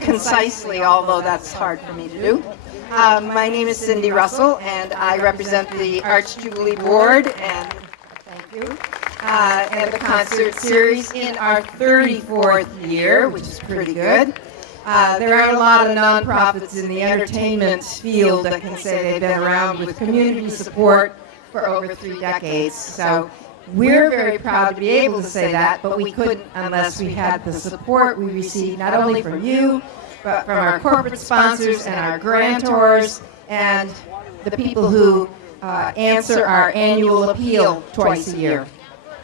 concisely, although that's hard for me to do. My name is Cindy Russell, and I represent the Arts Jubilee Board, and thank you, and the concert series in our 34th year, which is pretty good. There are a lot of nonprofits in the entertainment field that can say they've been around with community support for over 3 decades. So we're very proud to be able to say that, but we couldn't unless we had the support we received not only from you, but from our corporate sponsors and our grantors and the people who answer our annual appeal twice a year.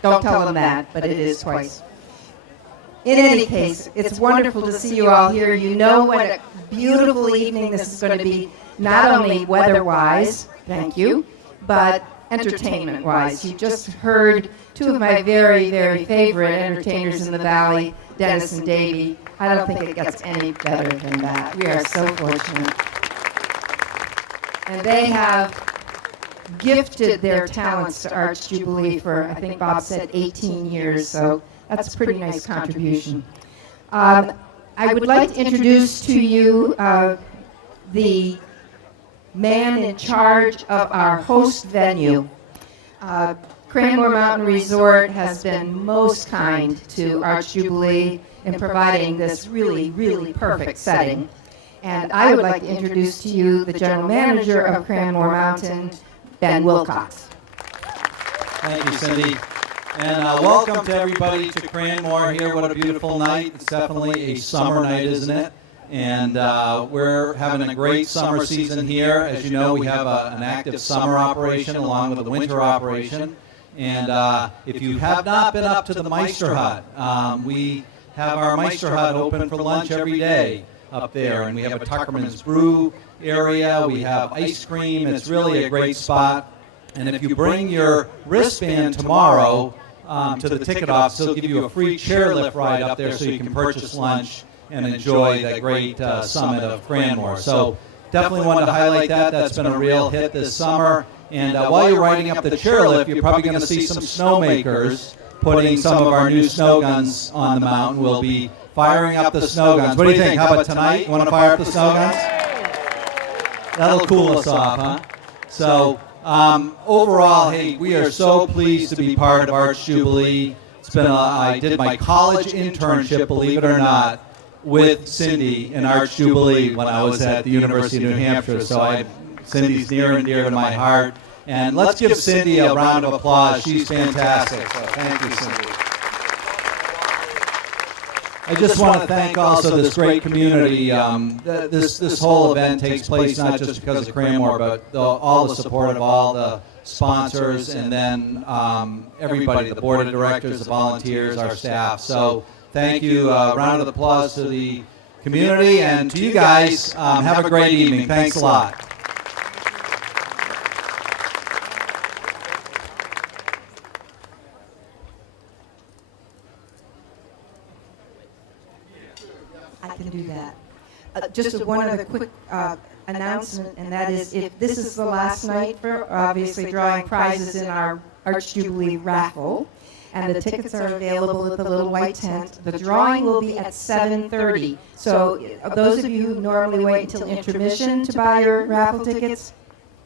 Don't tell them that, but it is twice. In any case, it's wonderful to see you all here. You know what a beautiful evening this is going to be, not only weather-wise, thank you, but entertainment-wise. You just heard 2 of my very, very favorite entertainers in the Valley, Dennis and Davey. I don't think it gets any better than that. We are so fortunate. And they have gifted their talents to Arts Jubilee for, I think Bob said, 18 years, so that's a pretty nice contribution. I would like to introduce to you the man in charge of our host venue. Cranmore Mountain Resort has been most kind to Arts Jubilee in providing this really, really perfect setting. And I would like to introduce to you the general manager of Cranmore Mountain, Ben Wilcox. Thank you, Cindy. And welcome to everybody to Cranmore here. What a beautiful night. It's definitely a summer night, isn't it? And we're having a great summer season here. As you know, we have an active summer operation along with a winter operation. And if you have not been up to the Meister Hut, we have our Meister Hut open for lunch every day up there. And we have a Tuckerman's Brew area. We have ice cream. It's really a great spot. And if you bring your wristband tomorrow to the ticket office, they'll give you a free chairlift ride up there so you can purchase lunch and enjoy that great summit of Cranmore. So definitely wanted to highlight that. That's been a real hit this summer. And while you're riding up the chairlift, you're probably going to see some snowmakers putting some of our new snow guns on the mountain. We'll be firing up the snow guns. What do you think? How about tonight? You want to fire up the snow guns? That'll cool us off, huh? So overall, hey, we are so pleased to be part of Arts Jubilee. It's been I did my college internship, believe it or not, with Cindy in Arts Jubilee when I was at the University of New Hampshire. So Cindy's near and dear to my heart. And let's give Cindy a round of applause. She's fantastic. So thank you, Cindy. I just want to thank also this great community. This whole event takes place not just because of Cranmore, but all the support of all the sponsors and then everybody, the board of directors, the volunteers, our staff. So thank you. Round of applause to the community and to you guys. Have a great evening. Thanks a lot. I can do that. Just one other quick announcement, and that is if this is the last night for obviously drawing prizes in our Arts Jubilee raffle, and the tickets are available at the little white tent. The drawing will be at 7:30. So those of you who normally wait until intermission to buy your raffle tickets,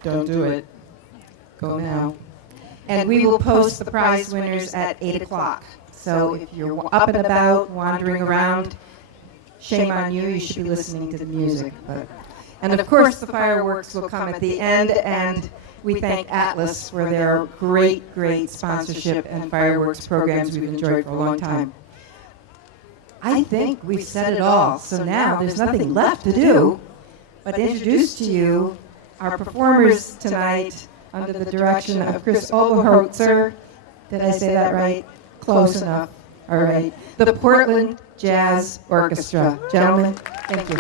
don't do it. Go now. And we will post the prize winners at 8 o'clock. So if you're up and about, wandering around, shame on you, you should be listening to the music. And of course, the fireworks will come at the end, and we thank Atlas for their great, great sponsorship and fireworks programs we've enjoyed for a long time. I think we've said it all, so now there's nothing left to do but introduce to you our performers tonight under the direction of Chris Oberholzer. Did I say that right? Close enough. All right. The Portland Jazz Orchestra. Gentlemen, thank you.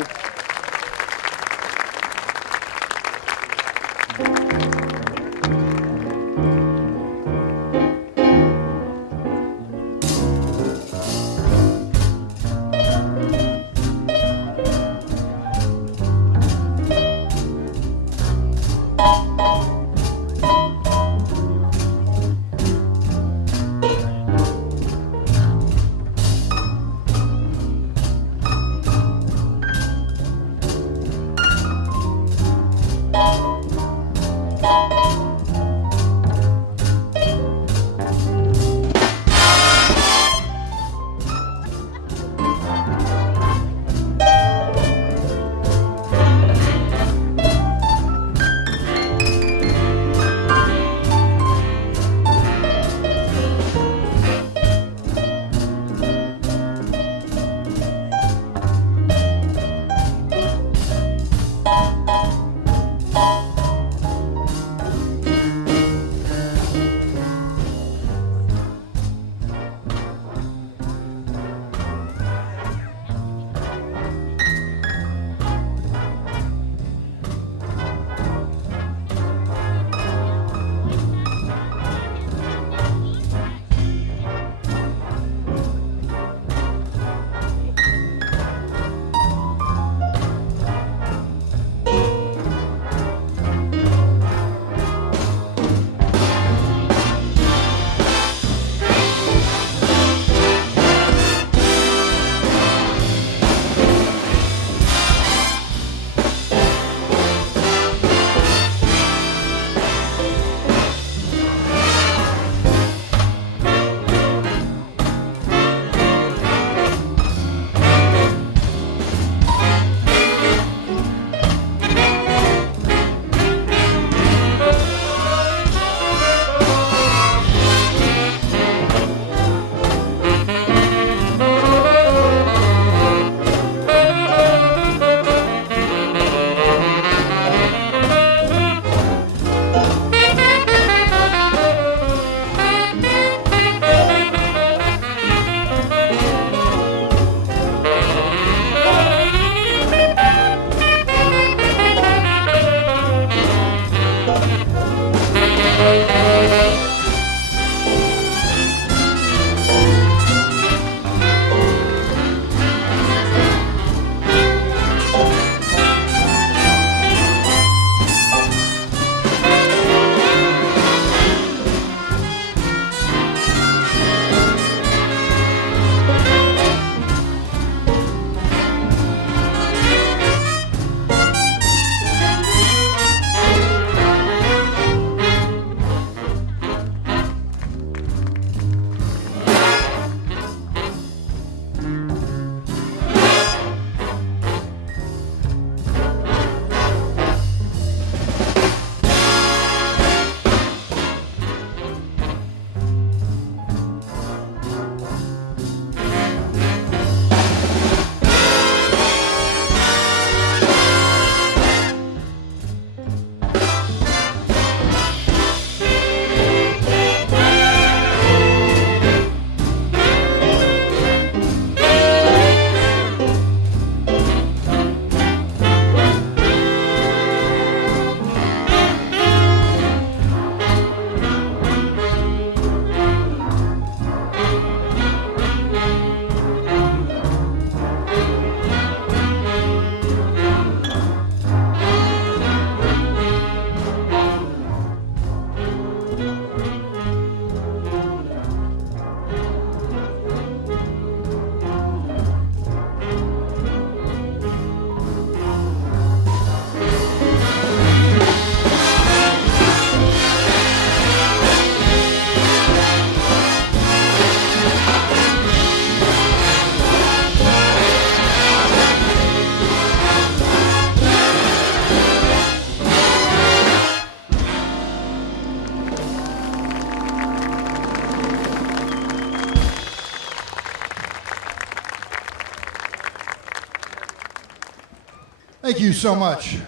Thank you so much.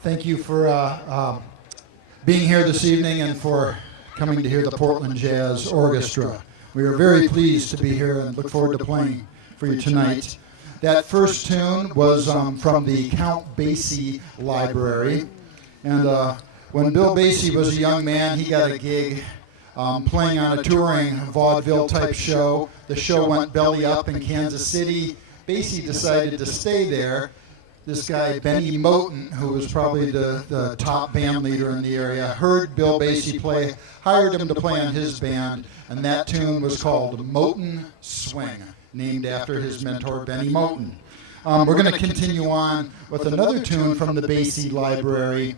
Thank you for being here this evening and for coming to hear the Portland Jazz Orchestra. We are very pleased to be here and look forward to playing for you tonight. That first tune was from the Count Basie Library. And when Bill Basie was a young man, he got a gig playing on a touring vaudeville-type show. The show went belly up in Kansas City. Basie decided to stay there. This guy, Benny Moten, who was probably the top band leader in the area, heard Bill Basie play, hired him to play on his band, and that tune was called Moten Swing, named after his mentor, Benny Moten. We're going to continue on with another tune from the Basie Library,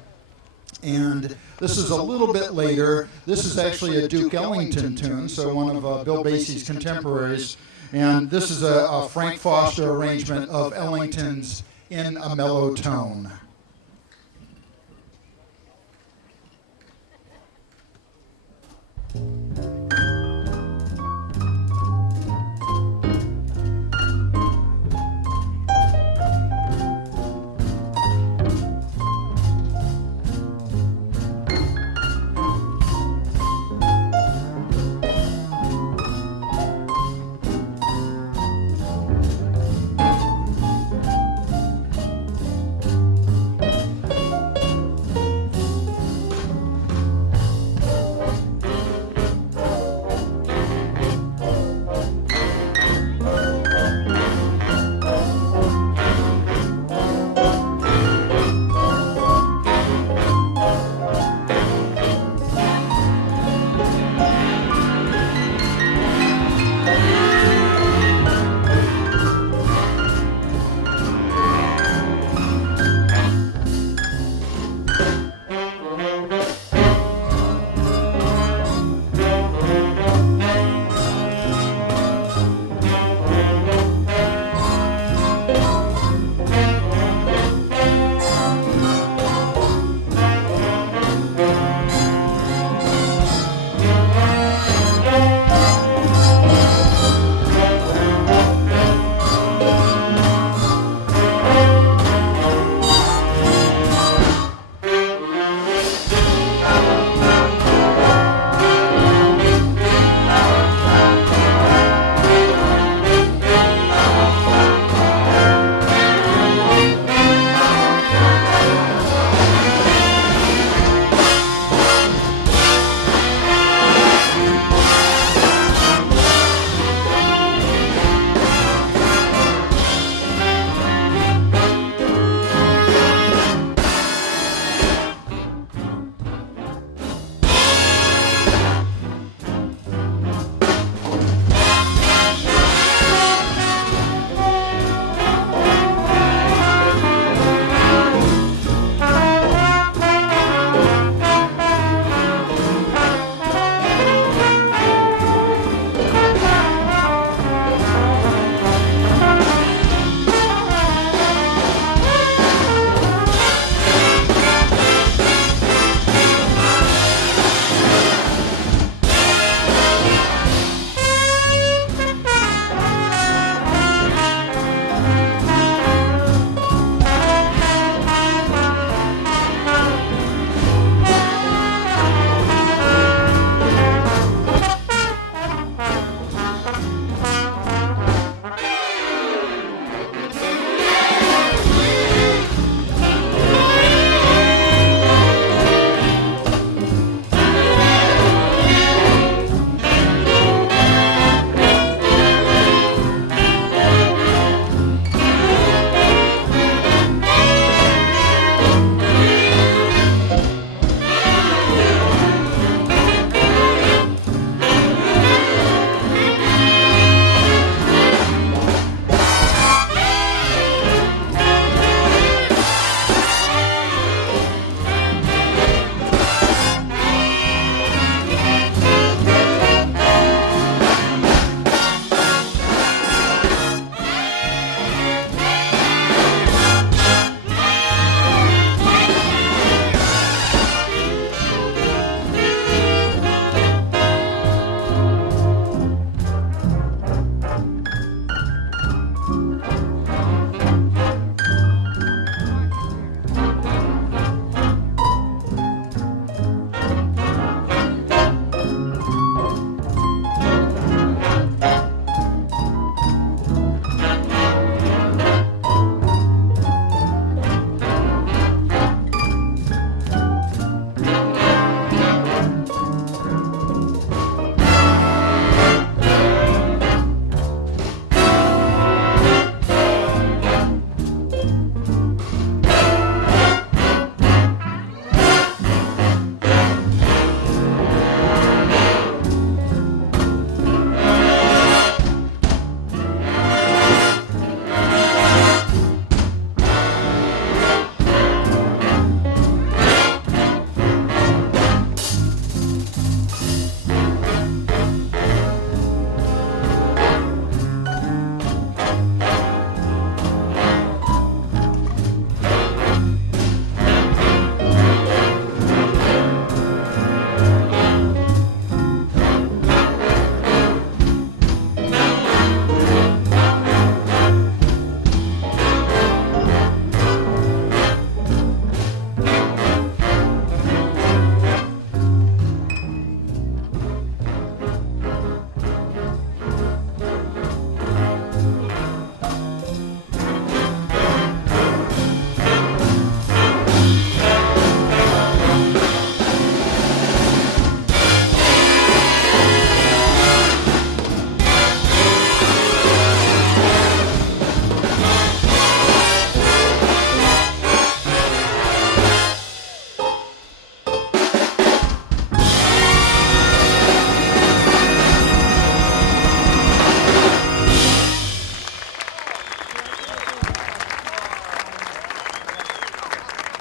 and this is a little bit later. This is actually a Duke Ellington tune, so one of Bill Basie's contemporaries, and this is a Frank Foster arrangement of Ellington's In a Mellow Tone.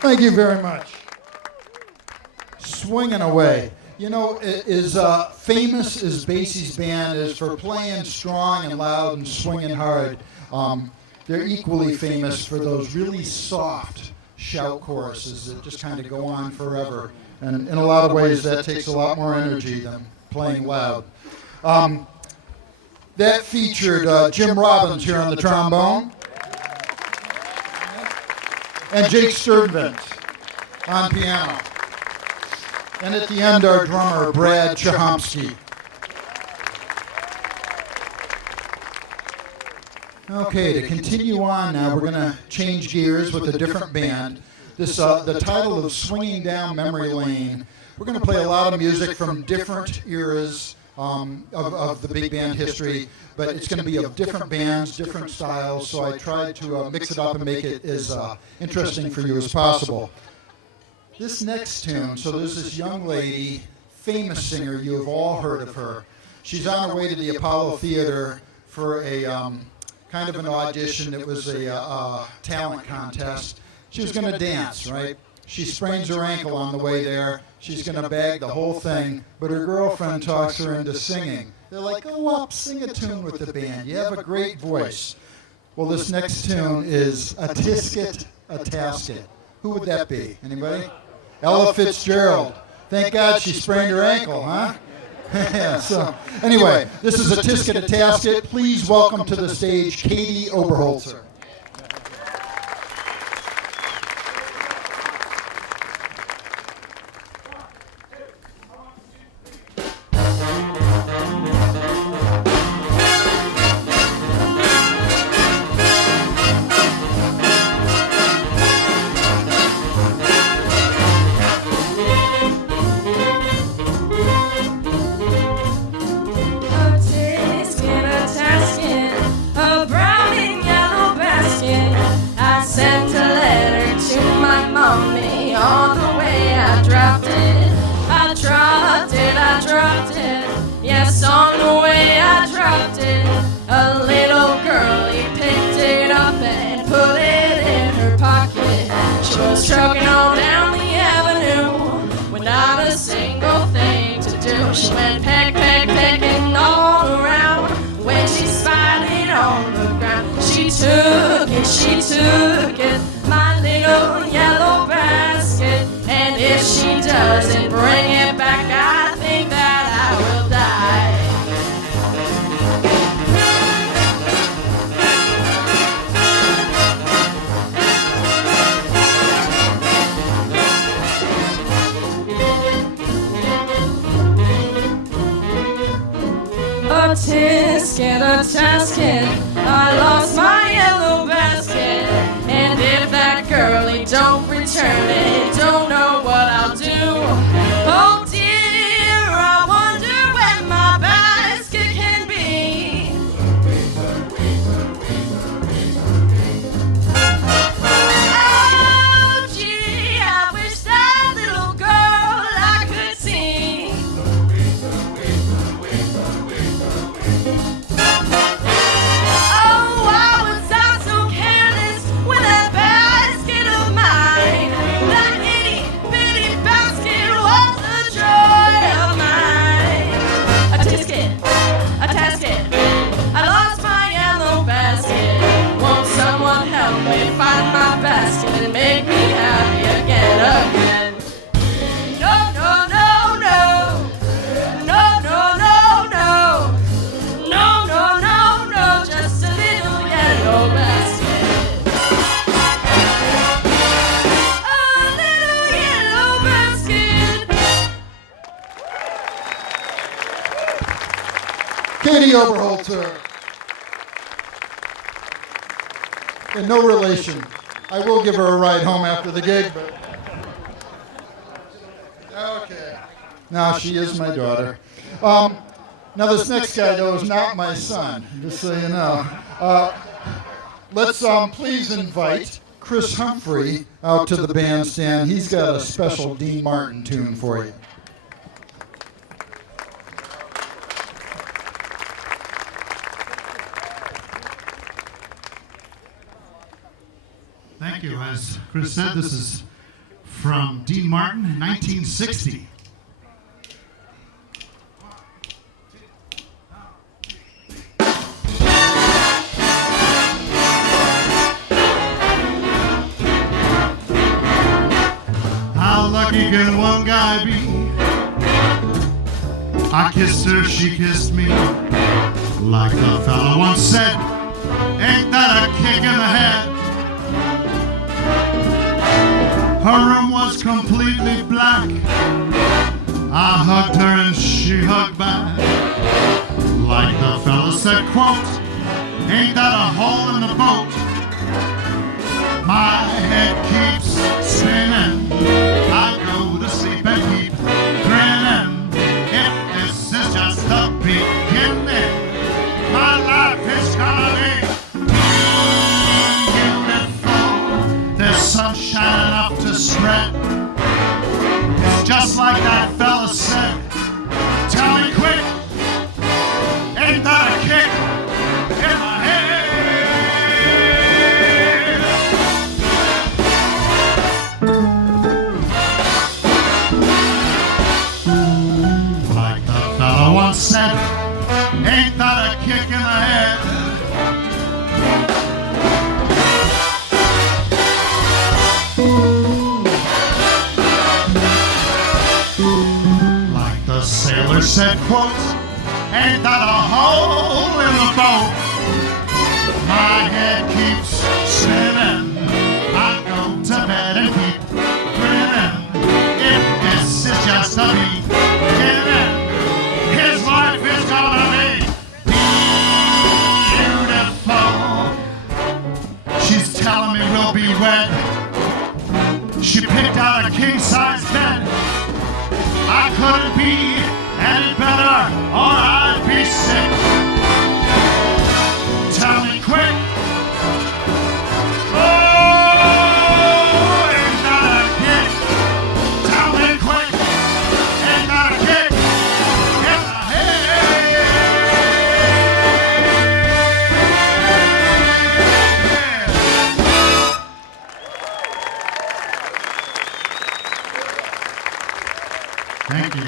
Thank you very much. Swinging Away. You know, is famous as Basie's band is for playing strong and loud and swinging hard. They're equally famous for those really soft shout choruses that just kind of go on forever. And in a lot of ways, that takes a lot more energy than playing loud. That featured Jim Robbins here on the trombone, and Jake Sturdivant on piano. And at the end, our drummer, Brad Chomsky. Okay, to continue on now, we're going to change gears with a different band. This, the title of Swinging Down Memory Lane. We're going to play a lot of music from different eras of the big band history, but it's going to be of different bands, different styles, so I tried to mix it up and make it as interesting for you as possible. This next tune, so there's this young lady, famous singer, you have all heard of her. She's on her way to the Apollo Theater for a kind of an audition. It was a talent contest. She was going to dance, right? She sprains her ankle on the way there. She's going to bag the whole thing, but her girlfriend talks her into singing. They're like, go up, sing a tune with the band. You have a great voice. Well, this next tune is A Tisket, a Tasket. Who would that be? Anybody? Ella Fitzgerald. Thank God she sprained her ankle, huh? Yeah, so anyway, this is A Tisket, a Tasket. Please welcome to the stage Katie Oberholzer. Trucking on down the avenue without a single thing to do. She went peck, peck, pecking all around. When she spied it on the ground, she took it, my little yellow basket. And if she doesn't bring it back, I think that I will die. A tisket, a tasket, I lost my yellow basket. And if that girlie don't return it, don't know what I'll do. Oh dear, I wonder where my basket can be. Oh gee, I wish that little girl I could see. Find my basket and make me happy again. No, no, no, no. No, no, no, no. No, no, no, no. Just a little yellow basket. A little yellow basket. Katie Oberholzer. And no relation. I will give her a ride home after the gig, but... Okay. Now, she is my daughter. Now, this next guy, though, is not my son, just so you know. Let's please invite Chris Humphrey out to the bandstand. He's got a special Dean Martin tune for you. Thank you. As Chris said, this is from Dean Martin, 1960. How lucky can one guy be? I kissed her, she kissed me. Like the fella once said, ain't that a kick in the head? Her room was completely black. I hugged her and she hugged back. Like the fella said, quote, ain't that a hole in the boat? My head keeps spinning. I go to sleep and keep grinning. If this is just the beginning, my life is gonna be beautiful. There's sunshine enough to spread. It's just like that fella said. Tell me quick, ain't that a kick in my head? Like the fella once said, ain't that a kick in the head? Like the sailor said, quote, ain't that a hole in the boat? My head keeps spinning. I go to bed and keep grinning. If this is just a beginning, his life is gonna be beautiful. She's telling me we'll be wed. She picked out a king-size bed. I couldn't be any better or I'd be sick. Tell me quick. Oh, ain't that a kick? Tell me quick. Ain't that a kick in the head? Thank you.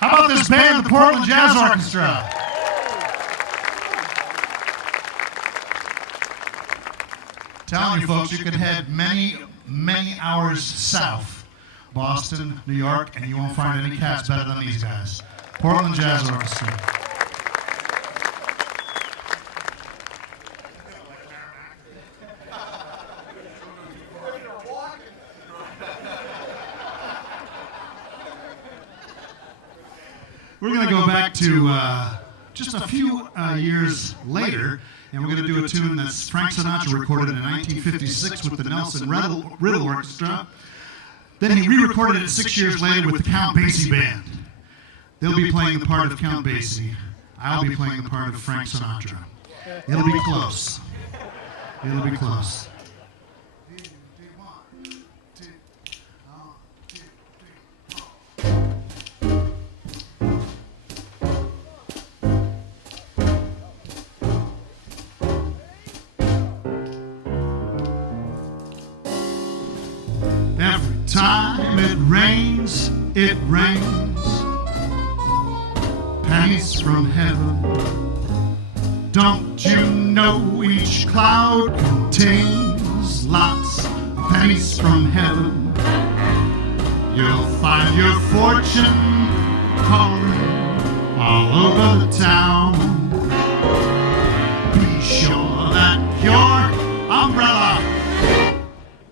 How about this band, the Portland Jazz Orchestra? Telling you folks, you could head many, many hours south, Boston, New York, and you won't find any cats better than these guys. Portland Jazz Orchestra. We're going to go back to just a few years later, and we're going to do a tune that Frank Sinatra recorded in 1956 with the Nelson Riddle Orchestra. Then he re-recorded it 6 years later with the Count Basie Band. They'll be playing the part of Count Basie. I'll be playing the part of Frank Sinatra. It'll be close. It'll be close. Every time it rains, pennies from heaven. Don't you know each cloud contains lots of pennies from heaven? You'll find your fortune calling all over the town. Be sure that your umbrella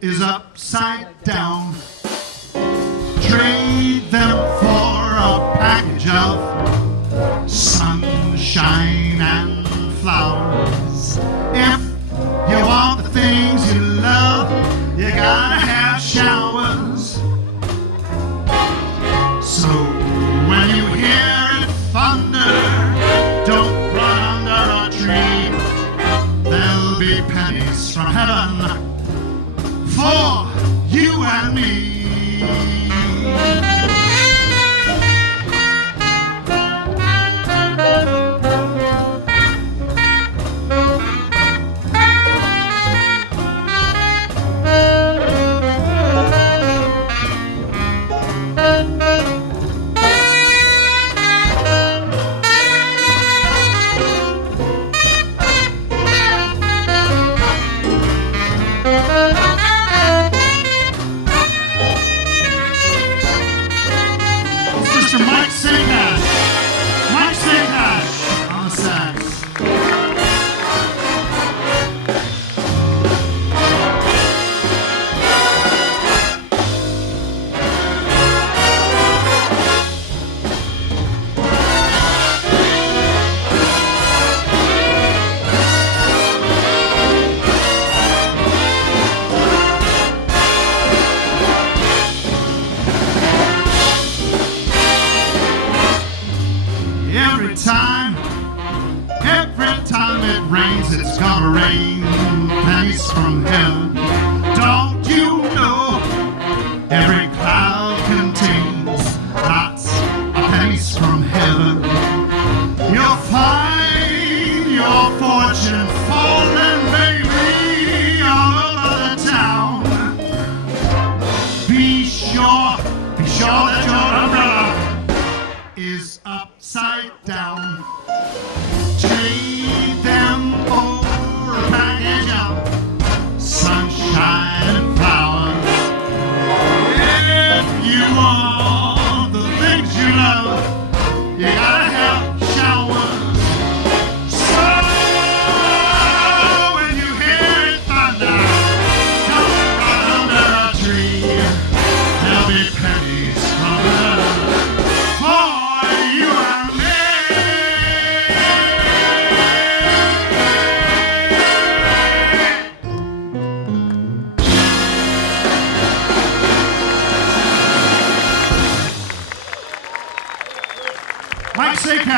is upside down. Trade them for a package of sunshine and flowers. If you want the things you love, you gotta have showers. So when you hear it thunder, don't run under a tree. There'll be pennies from heaven for you and me.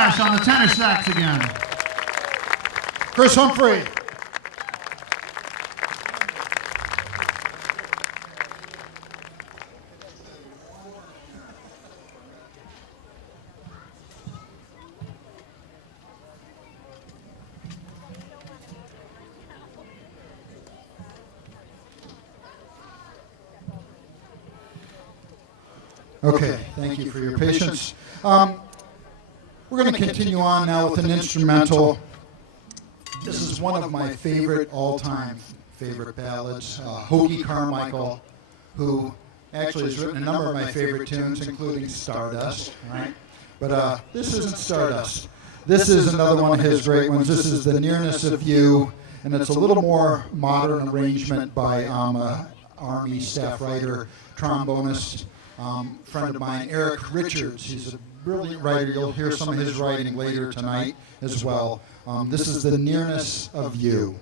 Cash on the tenor sax again. Chris Humphrey. Okay, thank you for your patience. We're going to continue on now with an instrumental. This is one of my favorite, all-time favorite ballads. Hoagie Carmichael, who actually has written a number of my favorite tunes, including Stardust, right? But this isn't Stardust. This is another one of his great ones. This is The Nearness of You, and it's a little more modern arrangement by Army staff writer, trombonist, friend of mine, Eric Richards. He's a brilliant writer. You'll hear some of his writing later tonight as well. This is The Nearness of You.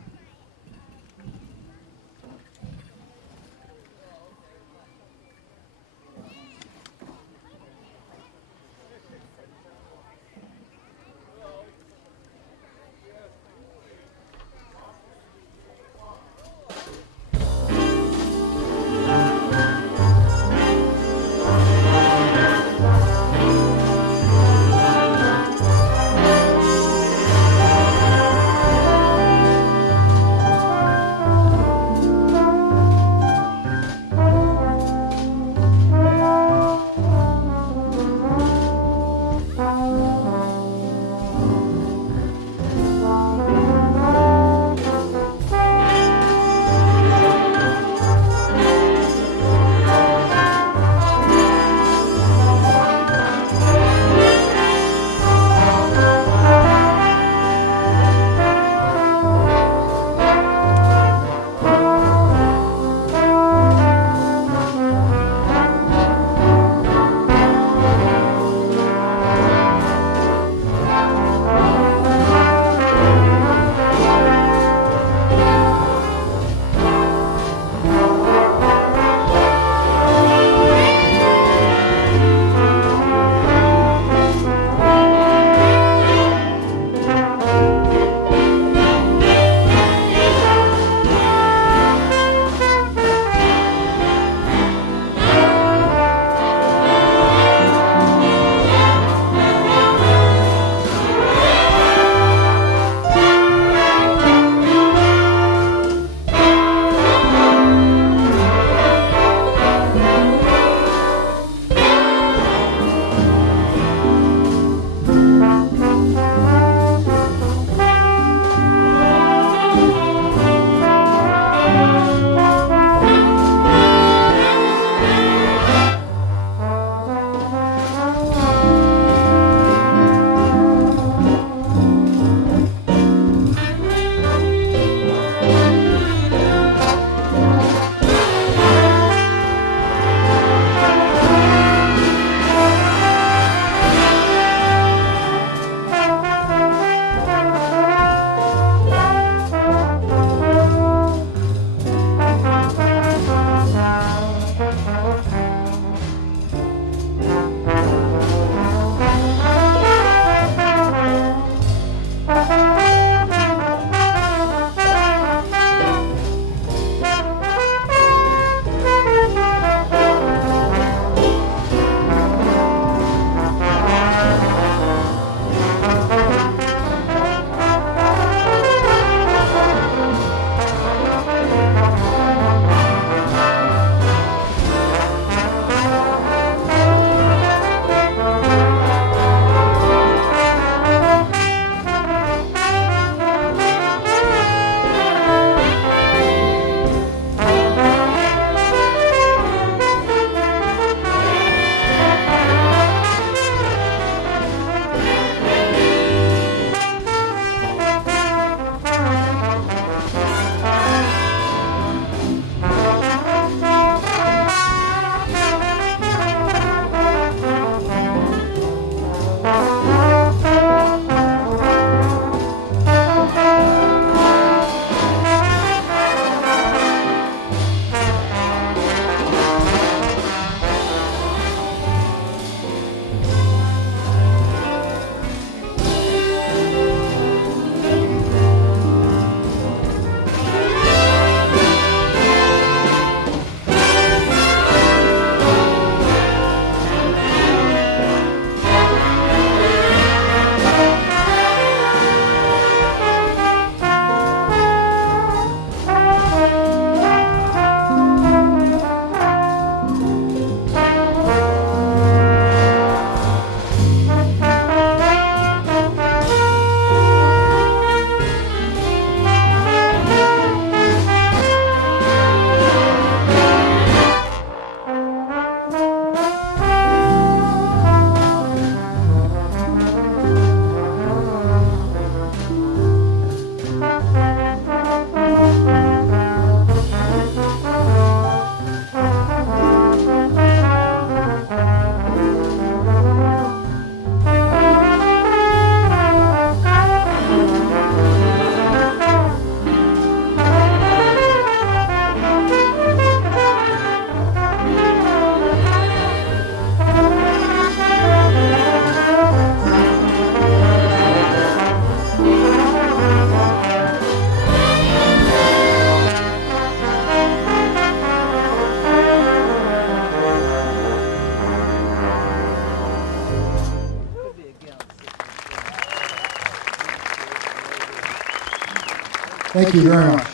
Thank you very much.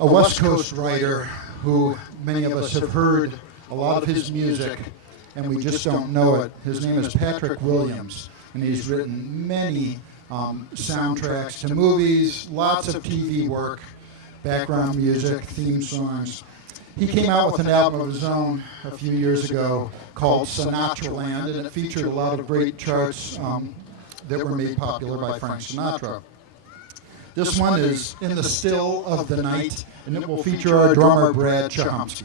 A West Coast writer who many of us have heard a lot of his music, and we just don't know it. His name is Patrick Williams, and he's written many soundtracks to movies, lots of TV work, background music, theme songs. He came out with an album of his own a few years ago called Sinatra Land, and it featured a lot of great charts that were made popular by Frank Sinatra. This one is In the Still of the Night, and it will feature our drummer, Brad Chomsky.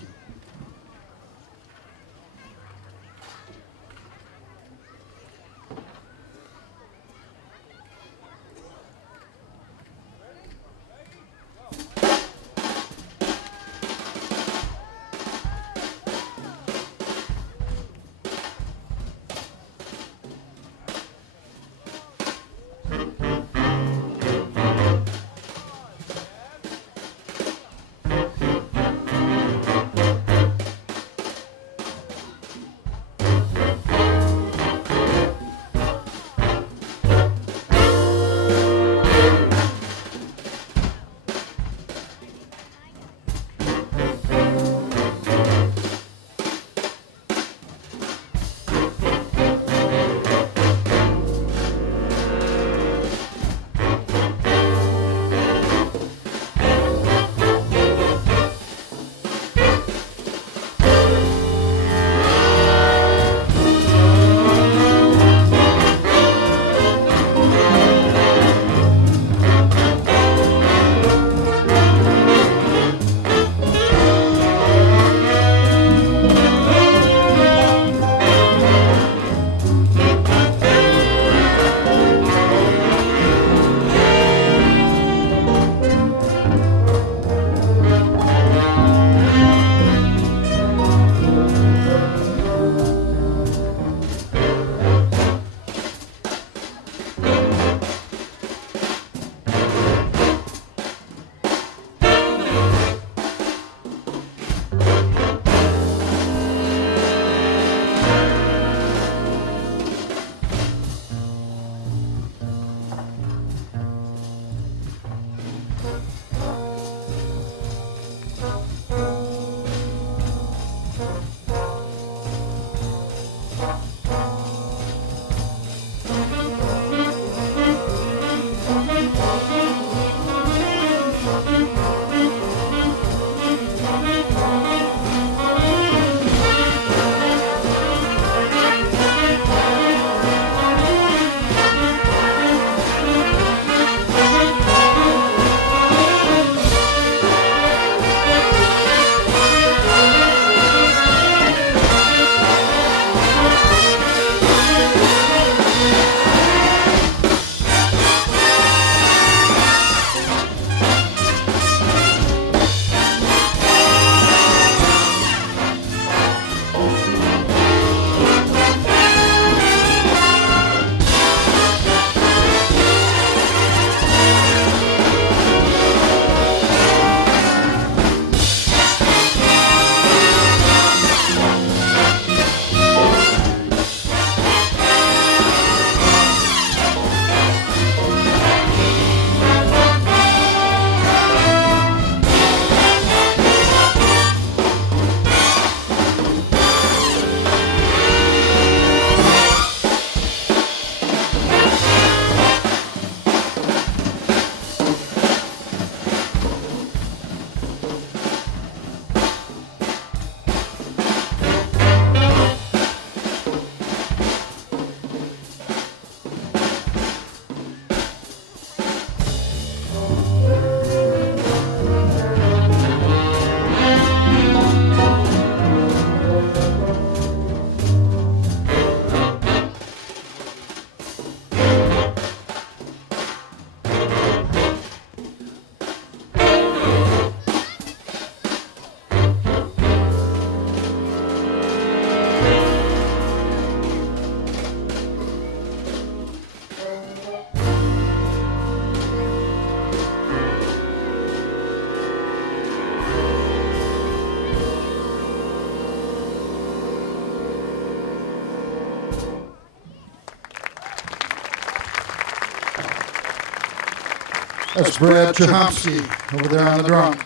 That's Brad Chomsky over there on the drum.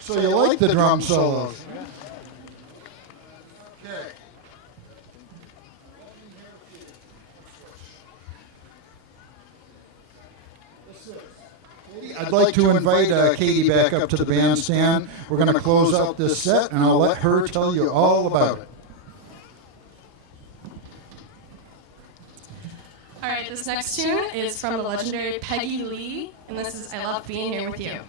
So you like the drum solos? Okay. I'd like to invite Katie back up to the bandstand. We're going to close out this set, and I'll let her tell you all about it. All right, this next tune is from the legendary Peggy Lee, and this is I Love Being Here With You.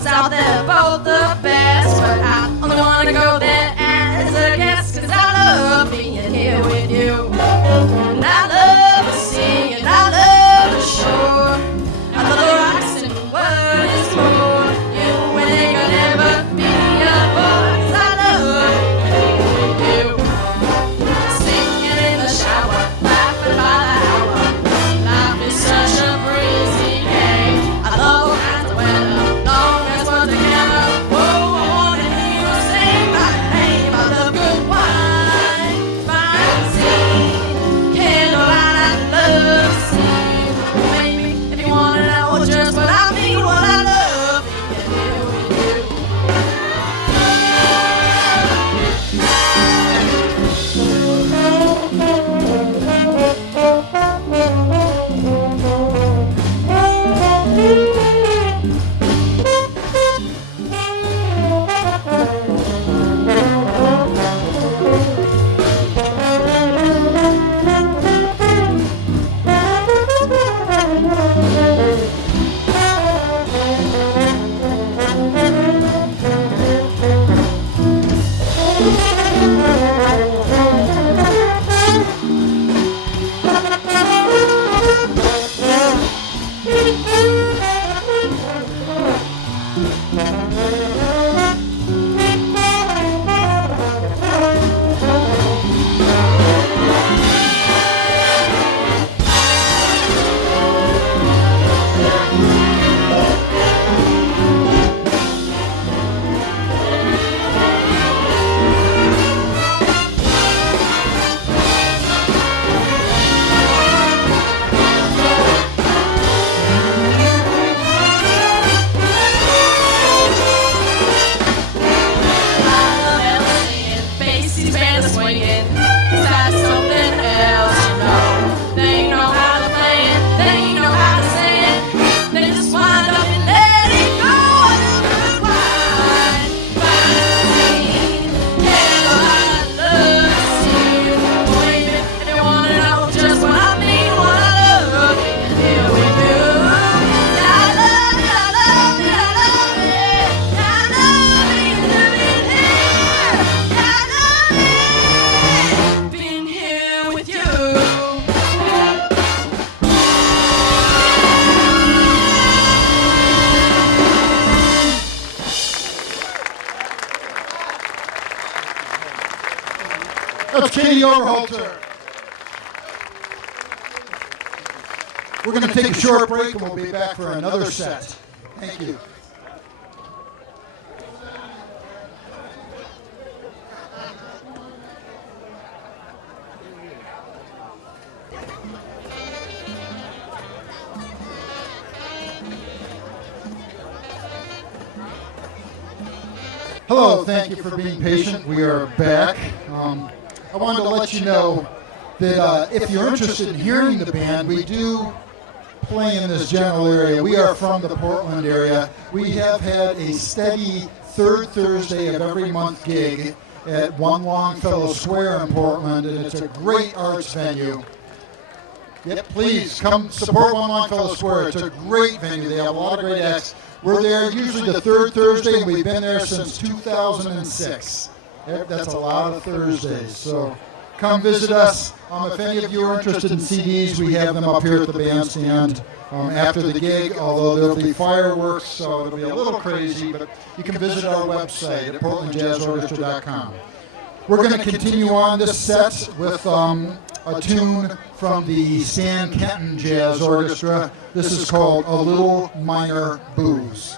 South, they're both the best, but I only wanna go there as a guest, 'cause I love being here with you. And I love the sea, and I love the shore. I love the rocks and what is more. You ain't gonna never be apart, 'cause I love being with you. Singing in the shower, laughing by the hour. Life is such a breezy game. I love all kinds of weather. That's Katie Overholter. We're going to take a short break and we'll be back for another set. Thank you. Hello, thank you for being patient. We are back. I wanted to let you know that if you're interested in hearing the band, we do play in this general area. We are from the Portland area. We have had a steady third Thursday of every month gig at One Longfellow Square in Portland, and it's a great arts venue. Yep, please come support One Longfellow Square. It's a great venue. They have a lot of great acts. We're there usually the third Thursday, and we've been there since 2006. That's a lot of Thursdays. So come visit us. If any of you are interested in CDs, we have them up here at the bandstand after the gig, although there'll be fireworks, so it'll be a little crazy, but you can visit our website at portlandjazzorchestra.com. We're going to continue on this set with a tune from the Stan Kenton Jazz Orchestra. This is called A Little Minor Booze.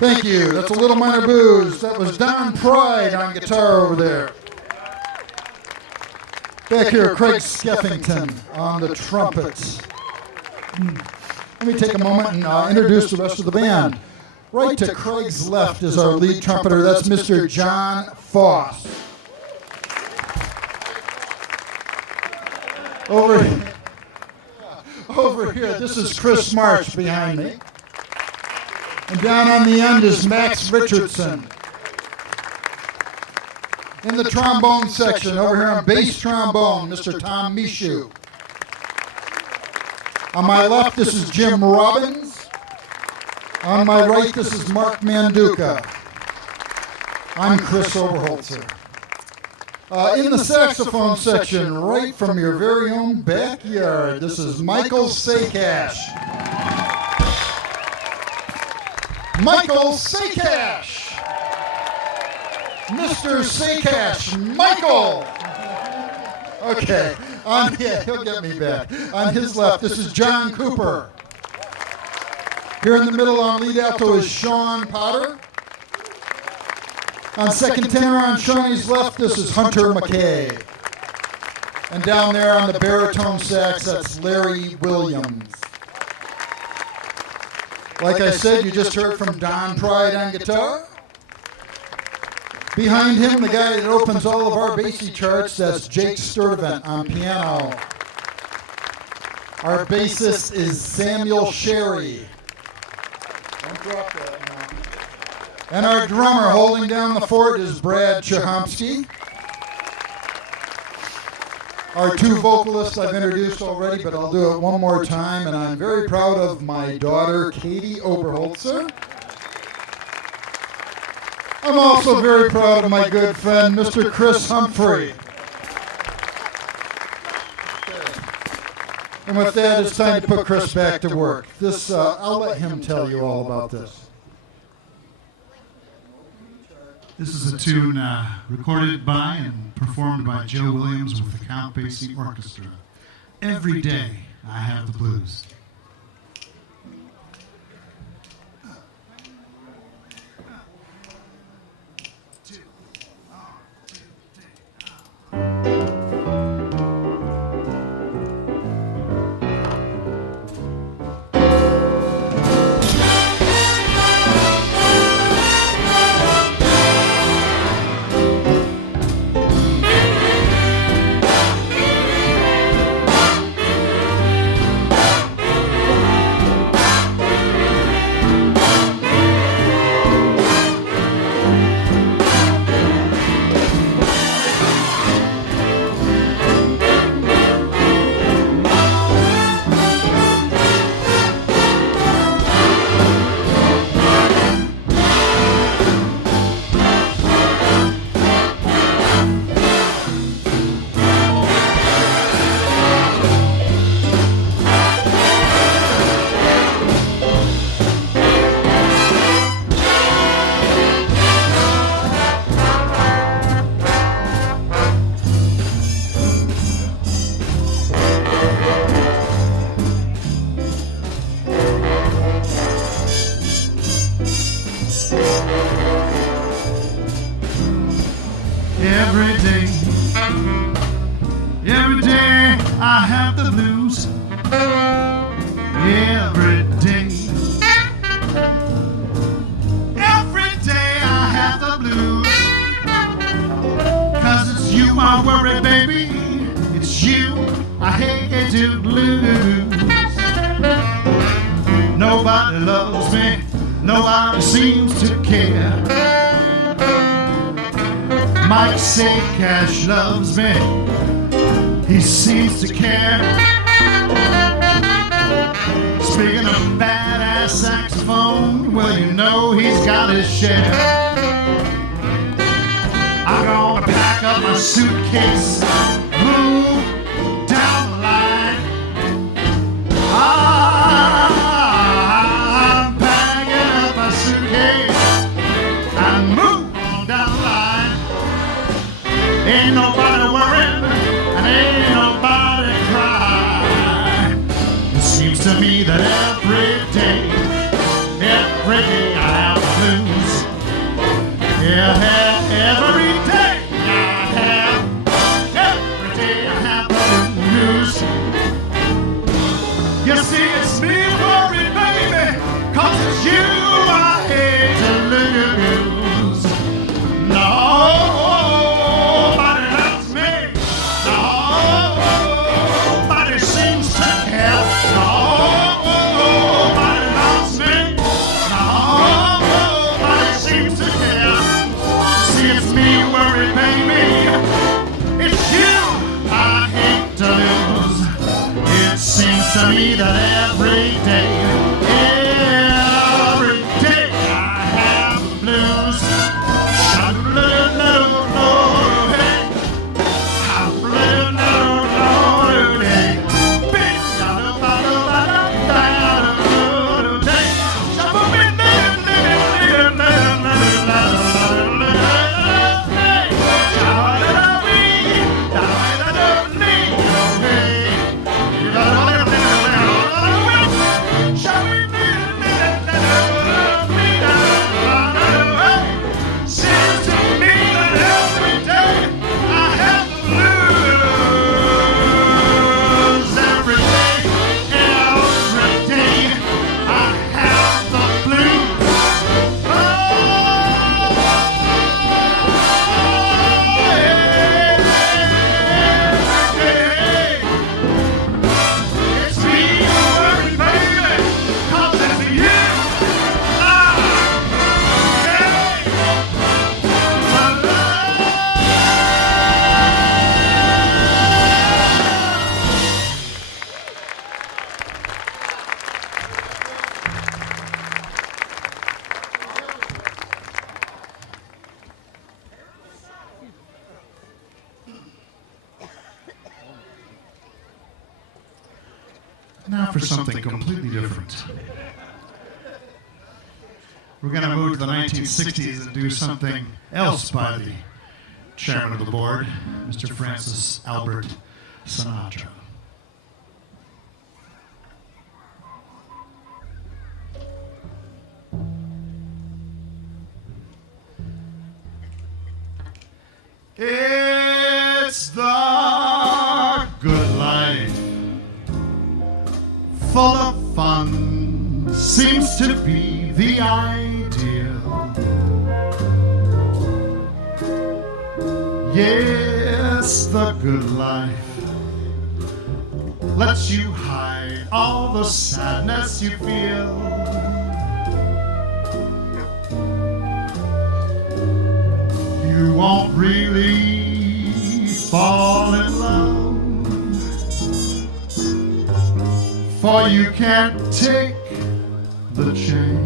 Thank you. That's A Little Minor Booze. That was Don Pride on guitar over there. Back here, Craig Skeffington on the trumpets. Let me take a moment and introduce the rest of the band. Right to Craig's left is our lead trumpeter. That's Mr. John Foss. Over here, this is Chris March behind me. And down on the end is Max Richardson. In the trombone section, over here on bass trombone, Mr. Tom Mishu. On my left, this is Jim Robbins. On my right, this is Mark Manduca. I'm Chris Oberholzer. In the saxophone section, right from your very own backyard, this is Michael Sakash. Michael Sakash! Mr. Sakash, Michael! Okay, yeah, he'll get me back. On his left, this is John Cooper. Here in the middle on lead alto is Sean Potter. On second tenor on Shawnee's left, this is Hunter McKay. And down there on the baritone sax, that's Larry Williams. Like I said, you just heard from Don Pride on guitar. Behind him, the guy that opens all of our bassy charts, that's Jake Sturdivant on piano. Our bassist is Samuel Sherry. Don't drop that now. And our drummer holding down the fort is Brad Chahomsky. Our two vocalists I've introduced already, but I'll do it one more time, and I'm very proud of my daughter, Katie Oberholzer. I'm also very proud of my good friend, Mr. Chris Humphrey. And with that, it's time to put Chris back to work. This, I'll let him tell you all about this. This is a tune recorded by and performed by Joe Williams with the Count Basie Orchestra. Every day I have the blues. Every day I have the blues. Every day. Every day I have the blues. 'Cause it's you I worry, baby. It's you I hate to lose. Nobody loves me. Nobody seems to care. Mike Sakash loves me. He seems to care. Speaking of badass saxophone, well, you know he's got his share. I'm gonna pack up my suitcase, move down the line. I'm packing up my suitcase and move on down the line. Ain't nobody worrying, and ain't nobody crying. It seems to me that every day I have the blues. Yeah, every day I have, every Now for something completely different. We're going to move to the 1960s and do something else by the chairman of the board, Mr. Francis Albert Sinatra. It's the good life, full of fun, seems to be the ideal. Yes, the good life lets you hide all the sadness you feel. You won't really fall in love, for you can't take the chance.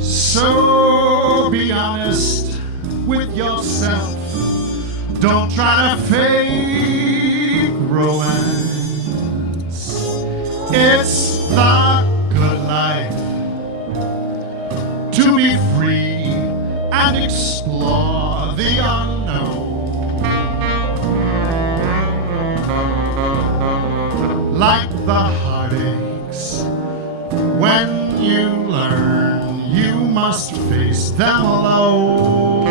So be honest with yourself. Don't try to fake romance. It's the good life to be free and explore the unknown. Like the heartaches, when you learn you must face them alone.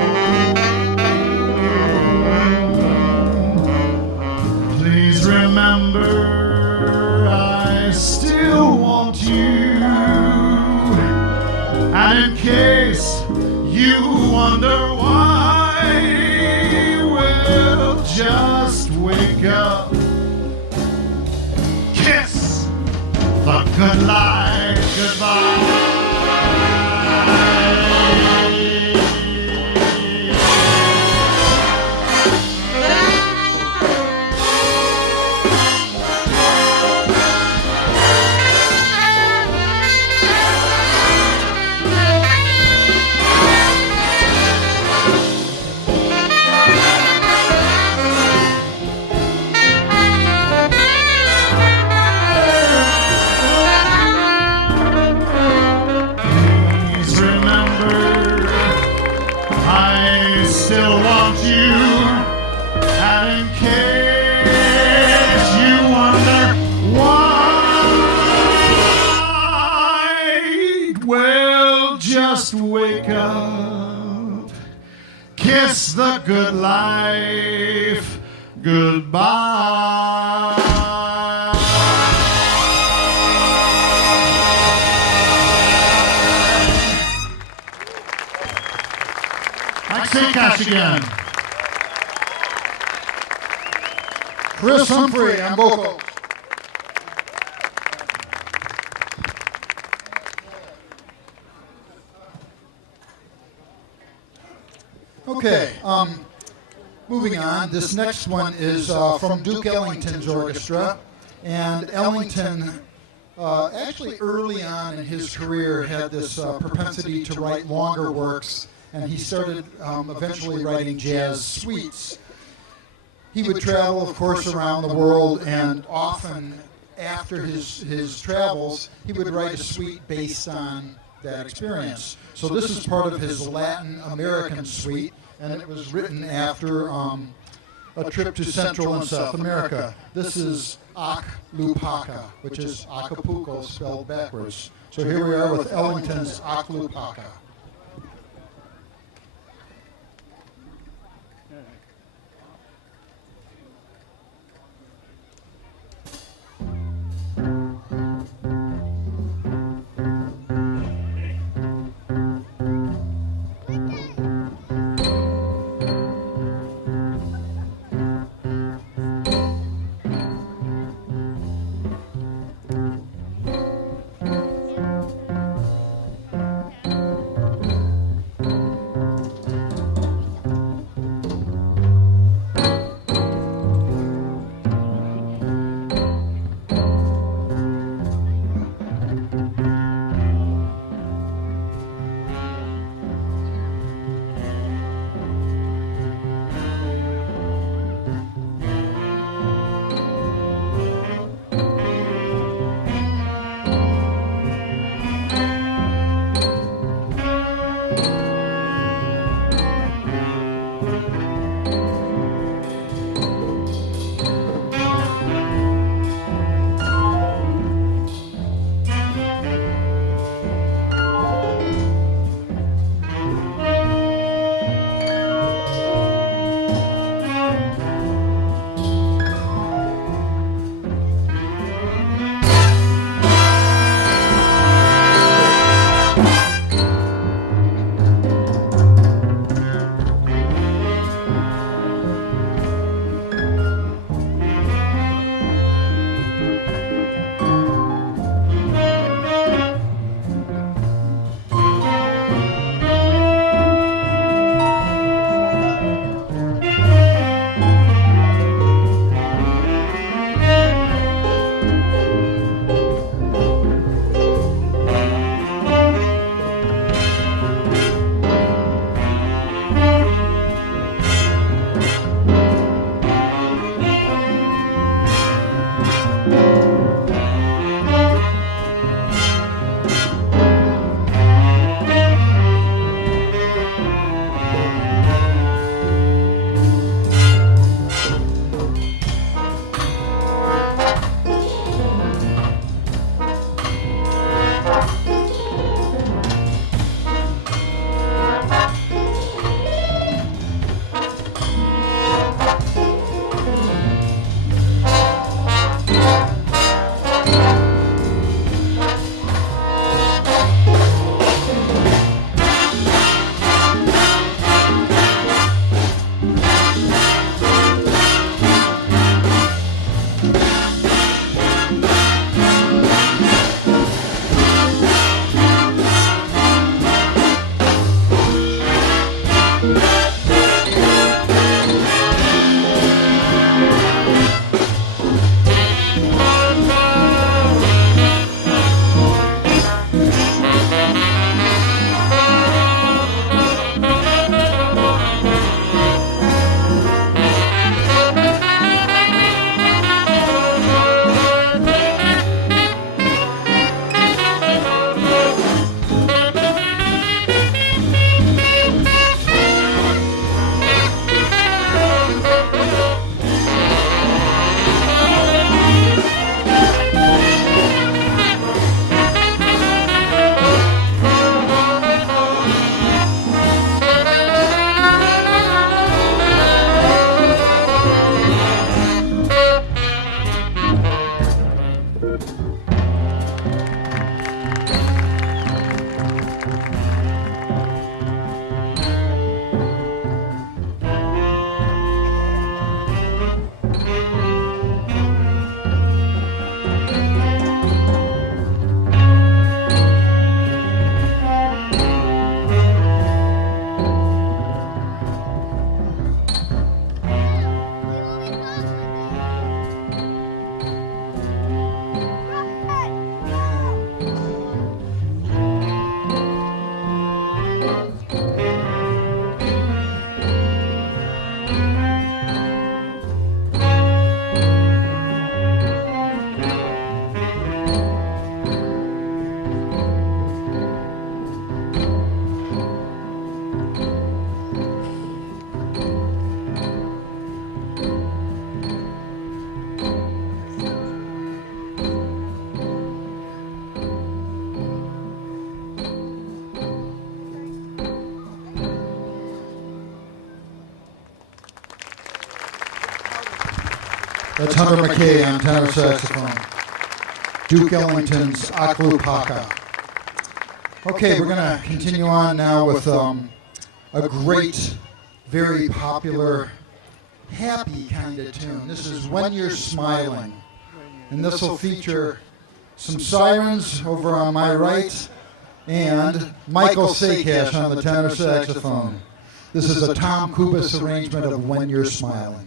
Please remember, I still want you. And in case you wonder why, we'll just wake up, kiss the good life goodbye. Still want you, and in case you wonder why, well, just wake up, kiss the good life goodbye. Say cash again. Chris Humphrey on vocals. Okay, moving on. This next one is from Duke Ellington's orchestra. And Ellington, actually early on in his career, had this propensity to write longer works. And he started eventually writing jazz suites. He would travel, of course, around the world, and often after his travels, he would write a suite based on that experience. So this is part of his Latin American suite, and it was written after a trip to Central and South America. This is Aclupaca, which is Acapulco spelled backwards. So here we are with Ellington's Aclupaca. That's Hunter McKay on tenor saxophone. Duke Ellington's Aklupaka. Okay, we're going to continue on now with a great, very popular, happy kind of tune. This is When You're Smiling. And this will feature some sirens over on my right and Michael Sakash on the tenor saxophone. This is a Tom Kubis arrangement of When You're Smiling.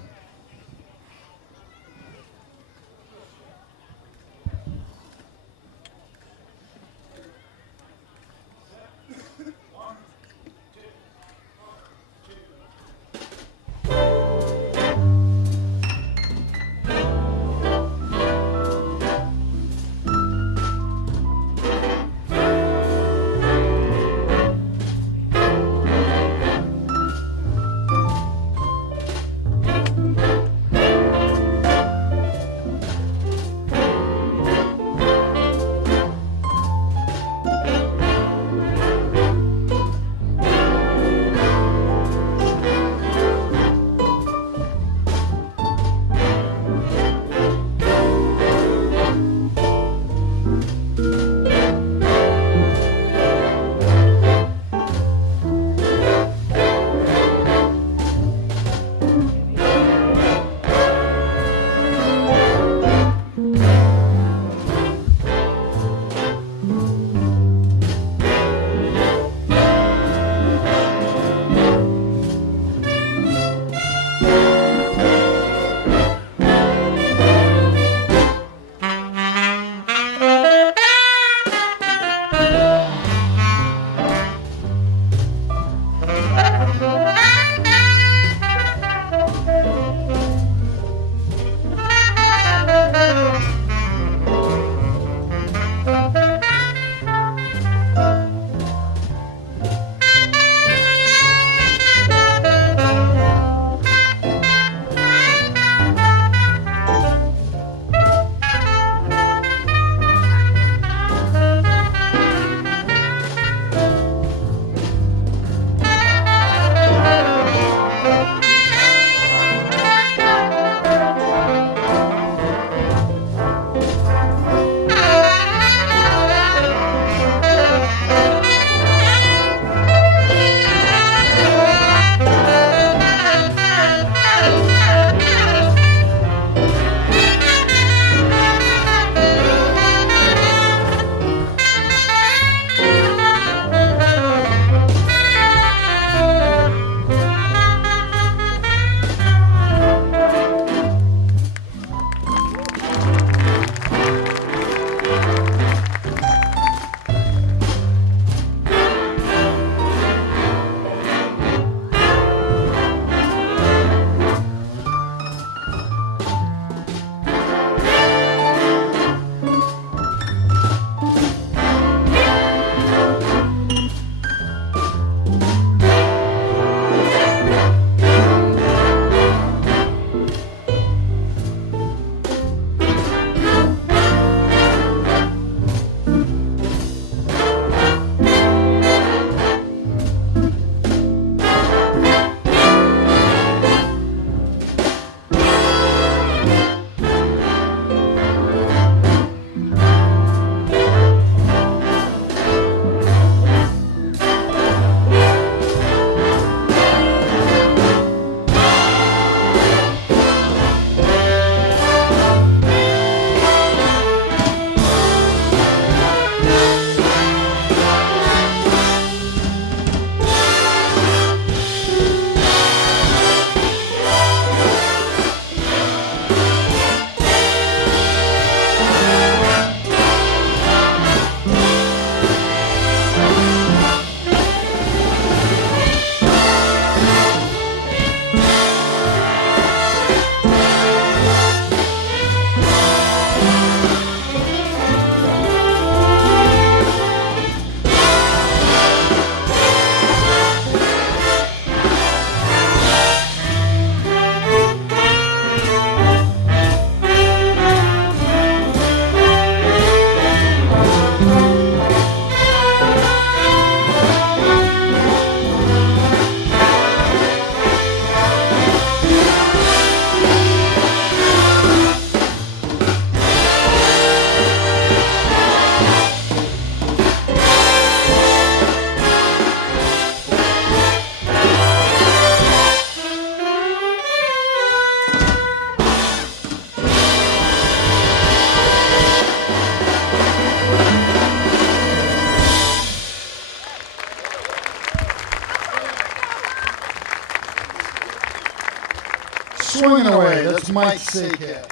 Swinging Away. That's Mike Saycat.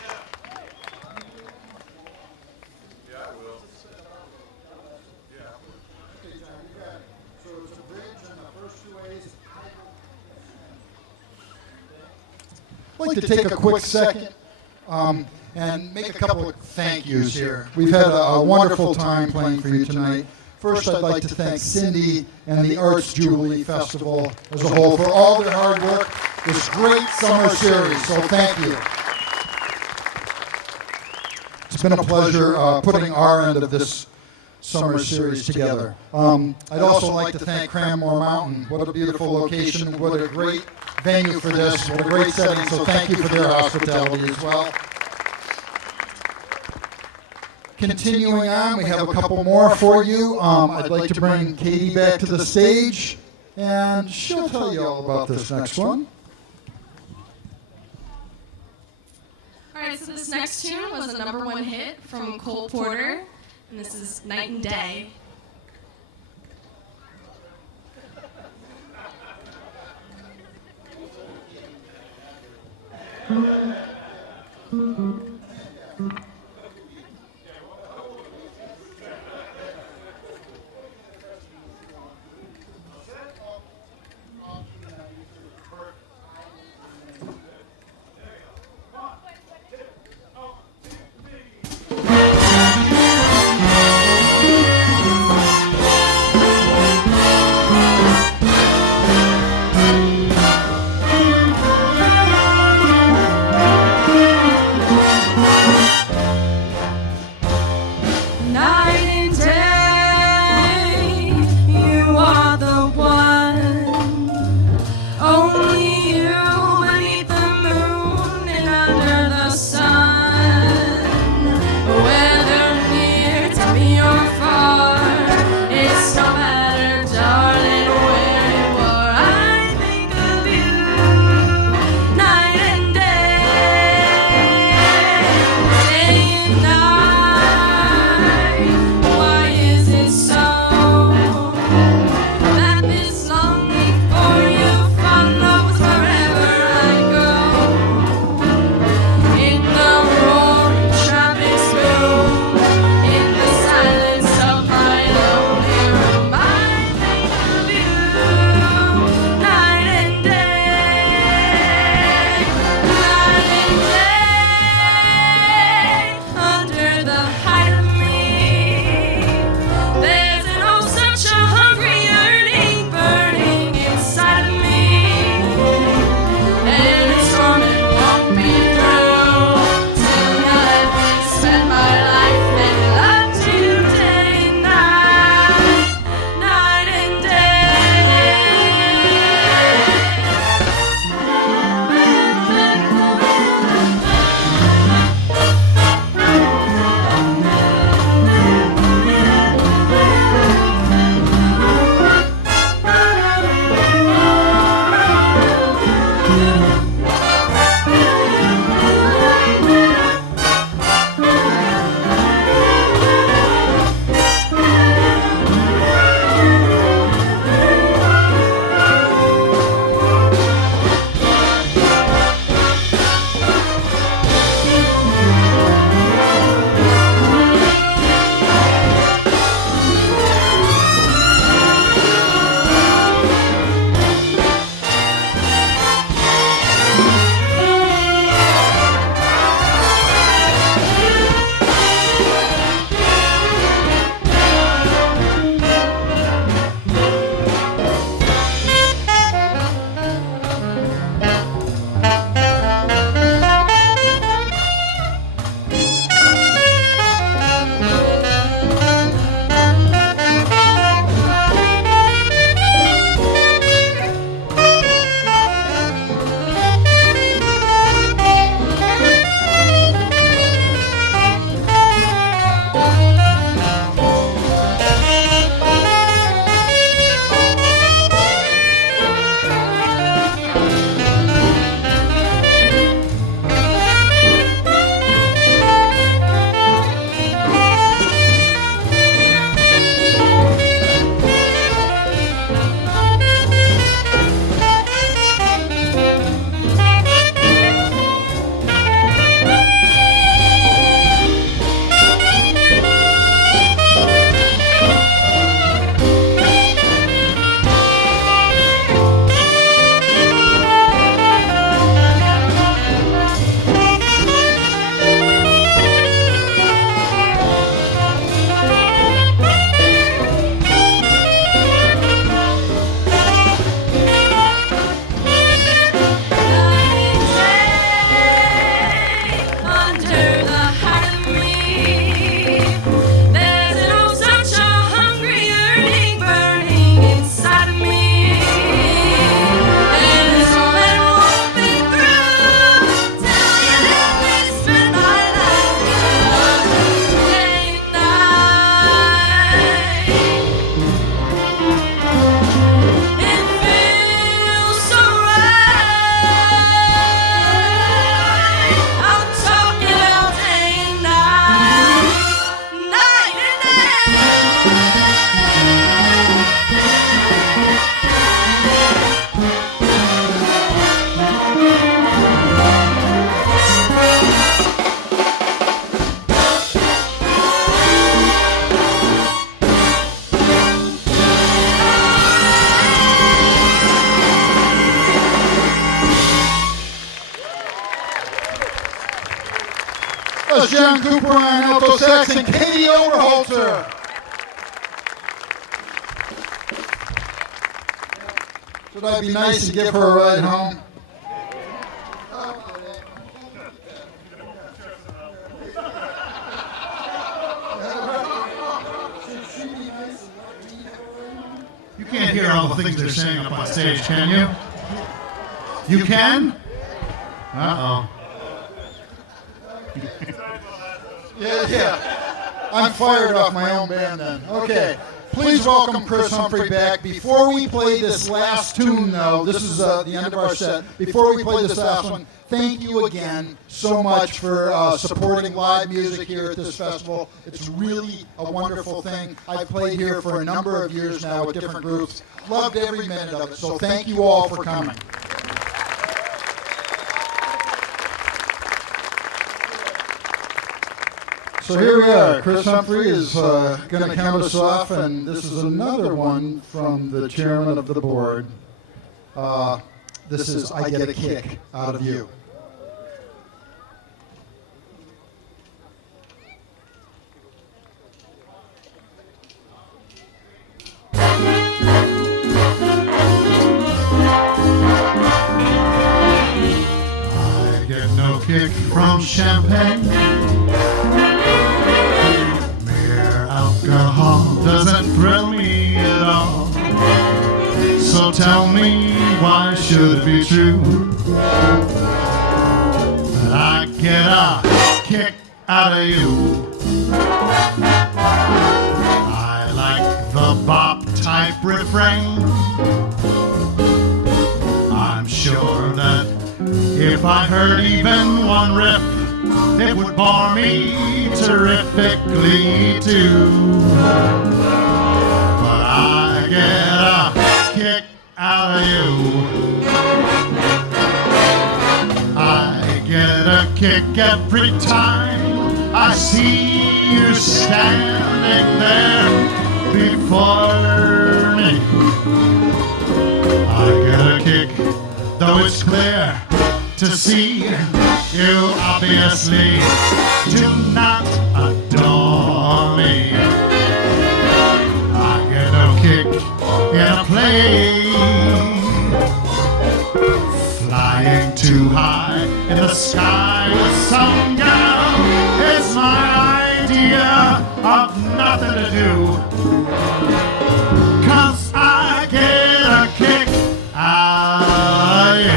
I'd like to take a quick second and make a couple of thank yous here. We've had a wonderful time playing for you tonight. First, I'd like to thank Cindy and the Arts Jubilee Festival as a whole for all their hard work, this great summer series, so thank you. It's been a pleasure putting our end of this summer series together. I'd also like to thank Cranmore Mountain. What a beautiful location, what a great venue for this, what a great setting, so thank you for their hospitality as well. Continuing on, we have a couple more for you. I'd like to bring Katie back to the stage, and she'll tell you all about this next one. All right, so this next tune was a #1 hit from Cole Porter, and this is Night and Day. That's John Cooper on alto sax and Katie Overholzer. Should I be nice and give her a ride home? You can't hear all the things they're saying up on stage, can you? You can? Uh-oh. Yeah. I'm fired off my own band then. Okay. Please welcome Chris Humphrey back. Before we play this last tune, though, this is the end of our set. Before we play this last one, thank you again so much for supporting live music here at this festival. It's really a wonderful thing. I've played here for a number of years now with different groups. Loved every minute of it, so thank you all for coming. So here we are. Chris Humphrey is going to count us off, and this is another one from the chairman of the board. This is I Get a Kick Out of You. I get no kick from champagne. Alcohol doesn't thrill me at all. So tell me, why should it be true that I get a kick out of you? I like the bop type refrain. I'm sure that if I heard even one riff, it would bore me terrifically too. But I get a kick out of you. I get a kick every time I see you standing there before me. I get a kick, though it's clear to see you obviously do not adore me. I get no kick in a plane, flying too high in the sky with some gal is my idea of nothing to do. 'Cause I get a kick out of you.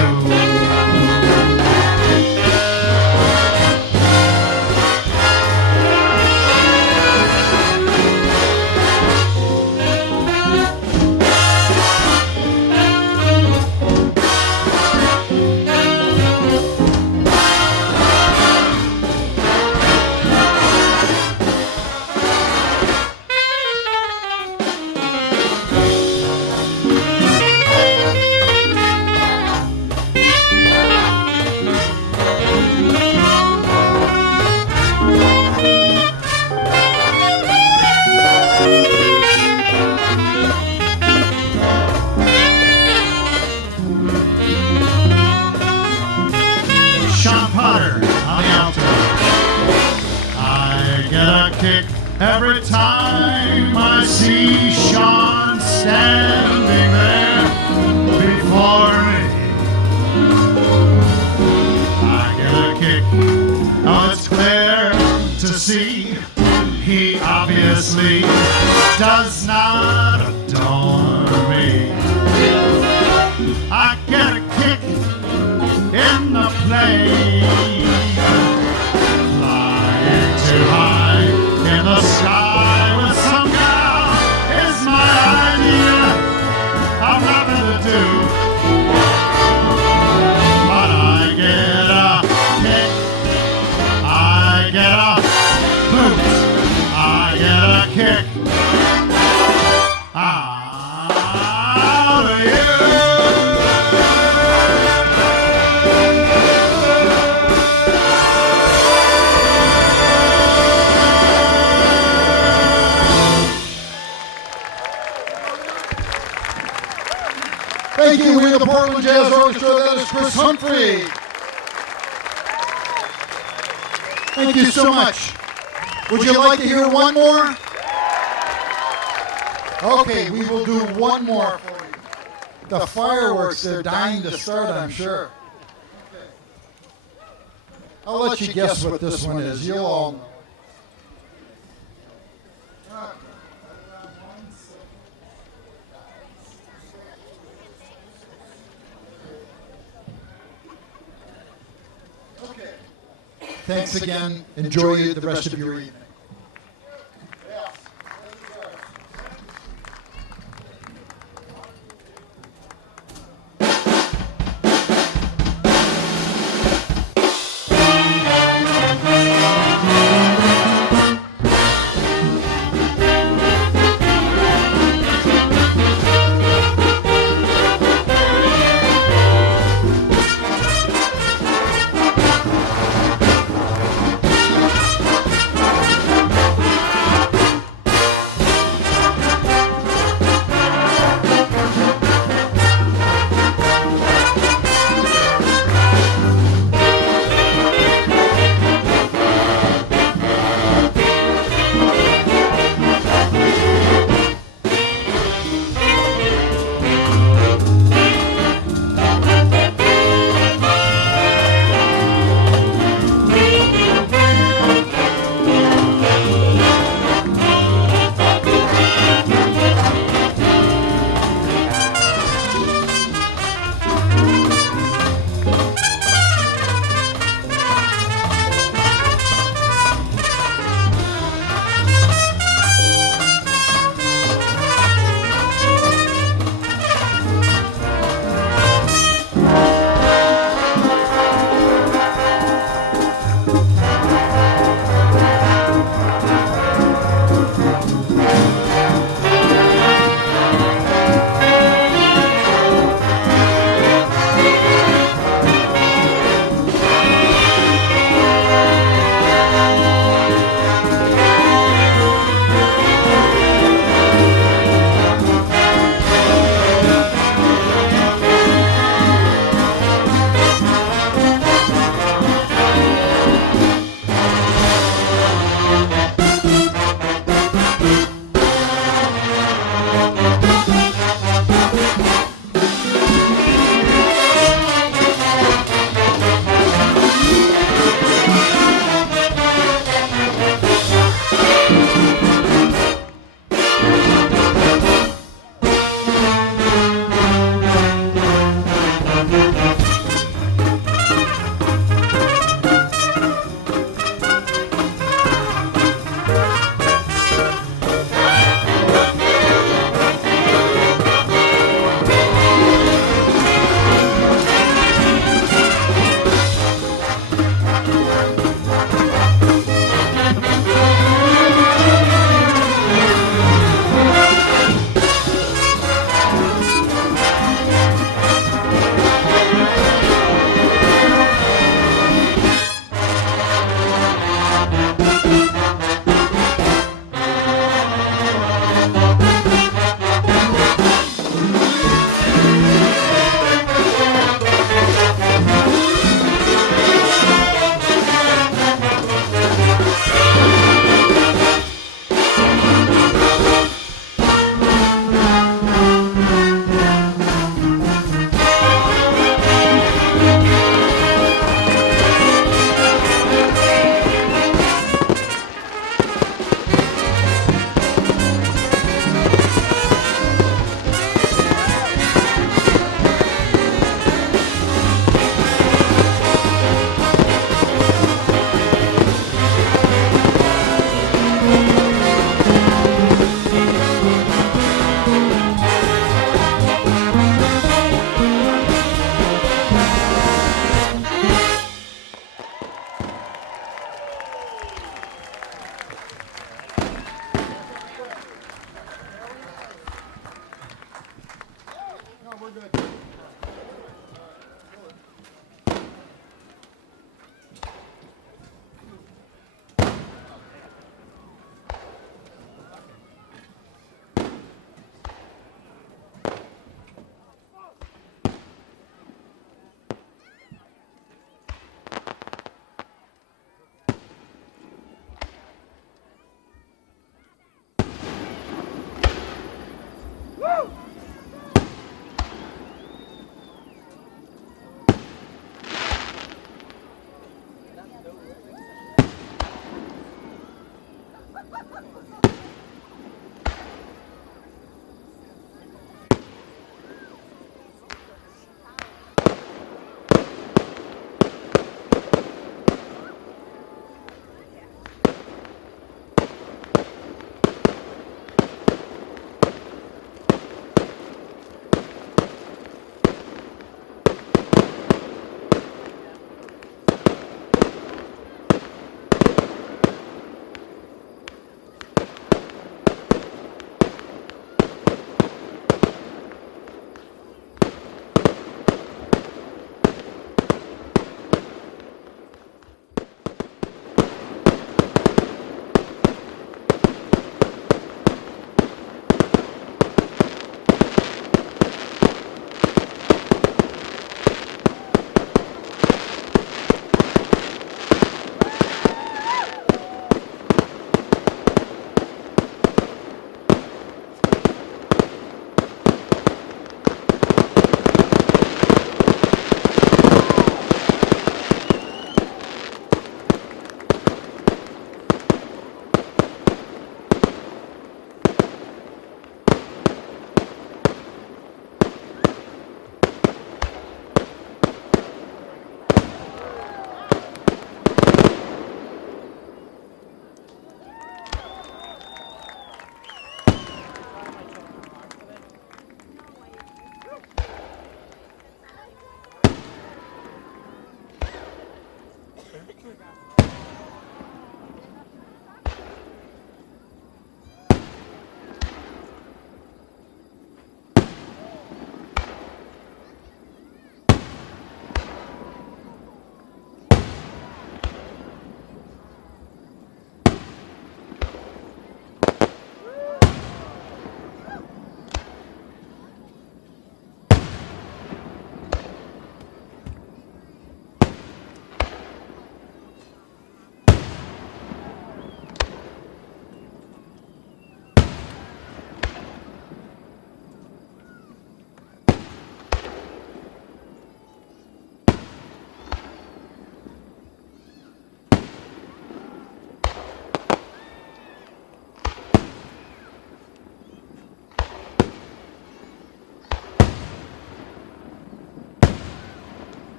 Every time I see Sean standing there before me, I get a kick. Oh, it's clear to see he obviously does not adore me. I get a kick in the plane, flying too high in the sky with some gal is my idea of nothing to do. But I get a kick, I get a boot, I get a kick out of you. Thank you. We're the Portland Jazz Orchestra. That is Chris Humphrey. Thank you so much. Would you like to hear one more? Okay, we will do one more for you. The fireworks, they're dying to start, I'm sure. I'll let you guess what this one is. You'll all know. Thanks again. Enjoy the rest of your evening.